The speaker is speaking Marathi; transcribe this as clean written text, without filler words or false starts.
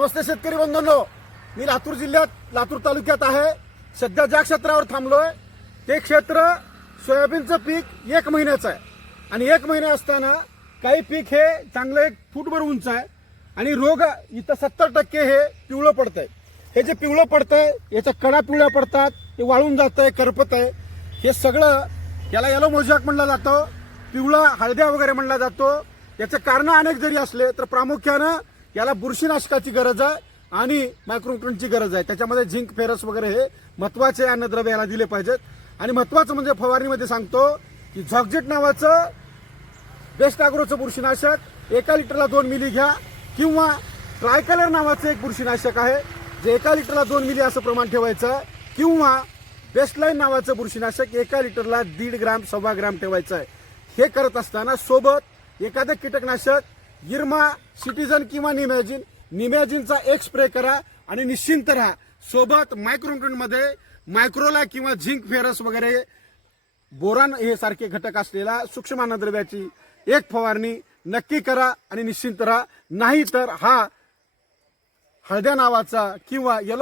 नमस्ते शेतकरी बंधूंनो, मी लातूर जिल्ह्यात लातूर तालुक्यात आहे। सध्या ज्या क्षेत्रावर थांबलोय ते क्षेत्र सोयाबीनचं पीक 1 महिन्याचं आहे आणि 1 महिना असताना काही पीक हे चांगलं 1 फूटभर उंच आहे आणि रोग इथं 70% हे पिवळं पडतंय। हे जे पिवळं पडतंय याच्या कडा पिवळ्या पडतात, ते वाळून जातंय, करपत आहे। हे सगळं याला येलो मोझॅक म्हणलं जातं, पिवळा हळद्या वगैरे म्हणला जातो। याचे कारण अनेक जरी असले तर प्रामुख्याने याला बुरशीनाशकाची गरज आहे आणि मायक्रोन्यूट्रनची गरज आहे। त्याच्यामध्ये झिंक, फेरस वगैरे हे महत्वाचे अन्नद्रव्य याला दिले पाहिजेत। आणि महत्वाचं म्हणजे फवारणीमध्ये सांगतो की झॉकजेट नावाचं बेस्ट अॅग्रोचं बुरशीनाशक 1 लिटरला 2 मिली घ्या, किंवा ट्रायकलर नावाचं एक बुरशीनाशक आहे जे 1 लिटरला 2 मिली असं प्रमाण ठेवायचं, किंवा बेस्टलाईन नावाचं बुरशीनाशक 1 लिटरला 1.5 ग्राम 1.25 ग्राम ठेवायचं आहे। हे करत असताना सोबत एखादं कीटकनाशक गिरमा, सिटीजन किंवा निमॅजिनचा 1 स्प्रे करा आणि निश्चिंत राहा। सोबत मायक्रोन्यूट्रन मध्ये मायक्रोला किंवा झिंक, फेरस वगैरे बोरान हे सारखे घटक असलेला सूक्ष्म अन्नद्रव्याची 1 फवारणी नक्की करा आणि निश्चिंत राहा। नाहीतर हा हळद्या नावाचा किंवा येलो